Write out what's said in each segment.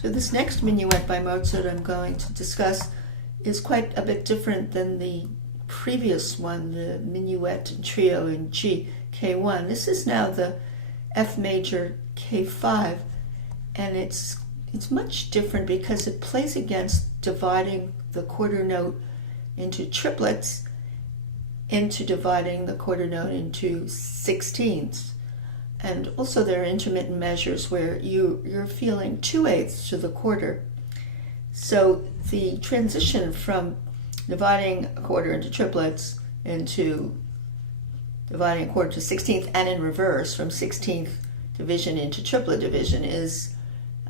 So this next minuet by Mozart I'm going to discuss is quite a bit different than the previous one, the minuet trio in G, K1. This is now the F major K5, and it's much different because it plays against dividing the quarter note into triplets, into dividing the quarter note into sixteenths. And also there are intermittent measures where you're feeling 2/8 to the quarter. So the transition from dividing a quarter into triplets into dividing a quarter to 16th, and in reverse from 16th division into triplet division, is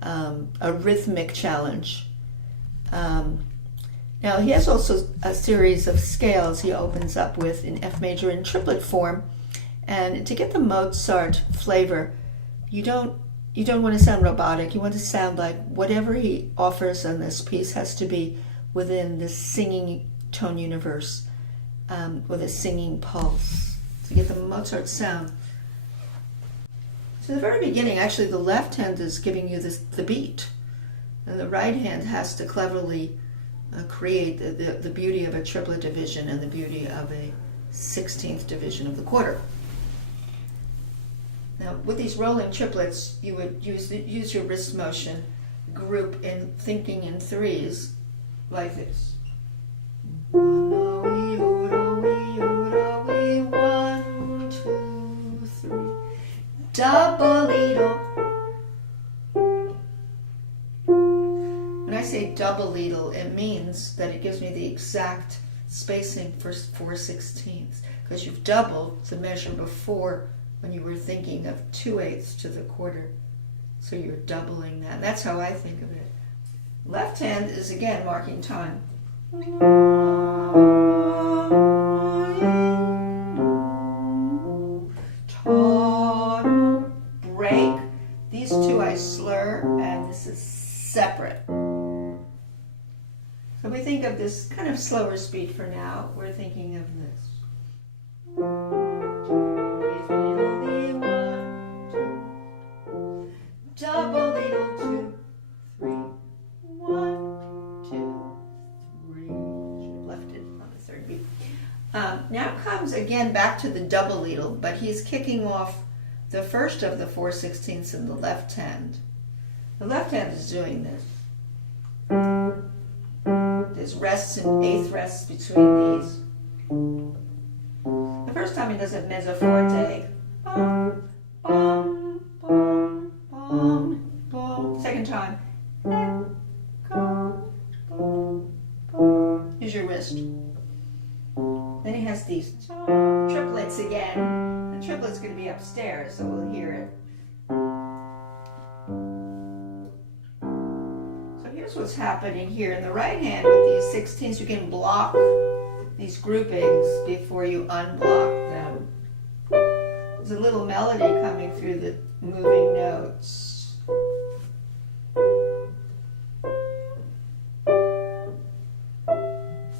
a rhythmic challenge. Now he has also a series of scales he opens up with in F major in triplet form, and to get the Mozart flavor, you don't want to sound robotic. You want to sound like whatever he offers on this piece has to be within the singing tone universe, with a singing pulse, to get the Mozart sound. So the very beginning, actually, the left hand is giving you the beat, and the right hand has to cleverly create the beauty of a triplet division and the beauty of a 16th division of the quarter. Now, with these rolling triplets, you would use your wrist motion, group in thinking in threes, like this. 1, 2, 3. Double needle. When I say double needle, it means that it gives me the exact spacing for 4/16, because you've doubled the measure before when you were thinking of 2/8 to the quarter. So you're doubling that. That's how I think of it. Left hand is again marking time. Break. These two I slur, and this is separate. So we think of this kind of slower speed for now. We're thinking of this. Double needle, 2, 3, 1, 2, 3. Should have left it on the third beat. Now comes again back to the double needle, but he's kicking off the first of the 4/16 in the left hand. The left hand is doing this. There's rests and eighth rests between these. The first time he does it mezzo forte. Bum, bum, bum, bum, bum. Second time. Here's your wrist. Then he has these triplets again. The triplet's going to be upstairs, so we'll hear it. So here's what's happening here. In the right hand with these 16ths, you can block these groupings before you unblock them. There's a little melody coming through the moving notes.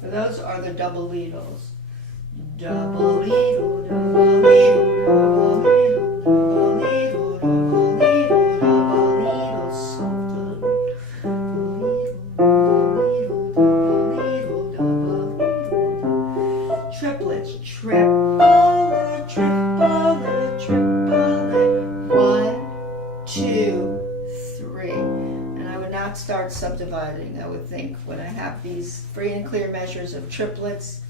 So those are the double needles. Double needle, double needle, double needle, double needle, double needle, double needle, soft double needle, double needle, double needle. Triplets, triple, triple, triple. 1, 2, 3. And I would not start subdividing. I would think when I have these free and clear measures of triplets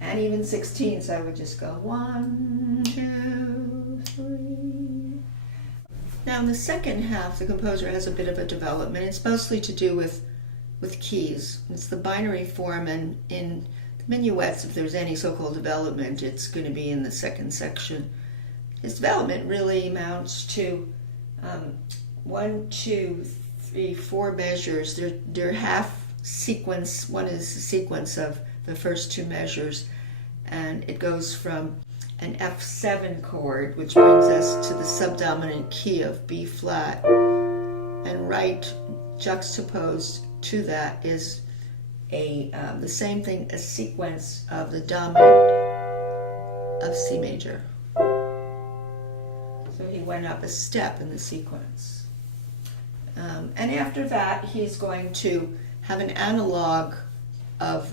and even 16ths, I would just go 1, 2, 3. Now in the second half, the composer has a bit of a development. It's mostly to do with keys. It's the binary form, and in the minuets, if there's any so-called development, it's going to be in the second section. His development really amounts to 1, 2, 3, 4 measures. They're half sequence. One is a sequence of the first two measures, and it goes from an F7 chord, which brings us to the subdominant key of B flat, and right juxtaposed to that is the same thing, a sequence of the dominant of C major. So he went up a step in the sequence. And after that, he's going to have an analog of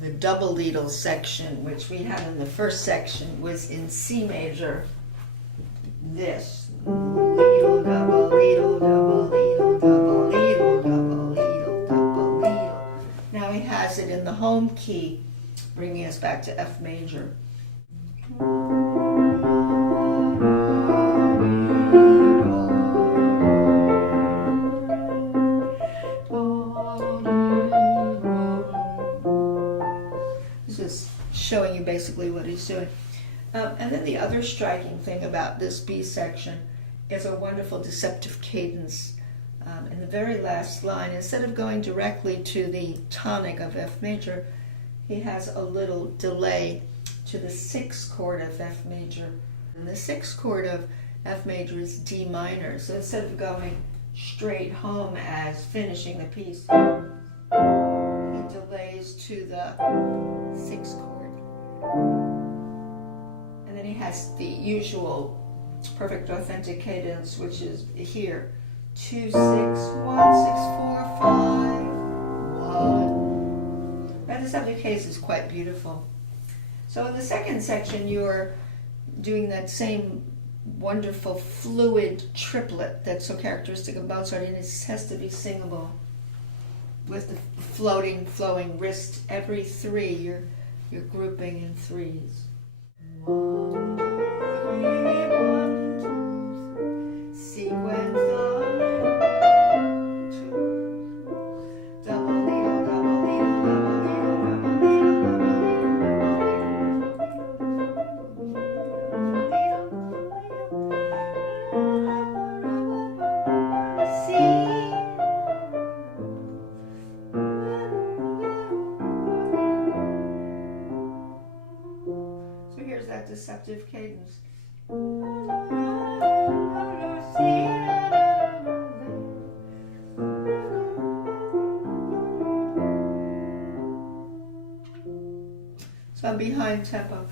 the double leadle section, which we had in the first section, was in C major. This. Leadle, double leadle, double leadle, double leadle, double leadle, double leadle. Now he has it in the home key, bringing us back to F major. This is showing you basically what he's doing. And then the other striking thing about this B section is a wonderful deceptive cadence. In the very last line, instead of going directly to the tonic of F major, he has a little delay to the 6th chord of F major. And the 6th chord of F major is D minor. So instead of going straight home as finishing the piece, he delays to the 6th chord. And then he has the usual perfect authentic cadence, which is here. 2, 6, 1, 6, 4, 5, 1. And the subject case is quite beautiful. So in the second section, you're doing that same wonderful fluid triplet that's so characteristic of Mozart, and it has to be singable with the flowing wrist. Every 3, you're grouping in 3s. 1, 2, 3, 1, 2, sequence of 2. Double leadle, double leadle, double leadle, double leadle, double leadle, C. So here's that deceptive cadence. So I'm behind tempo.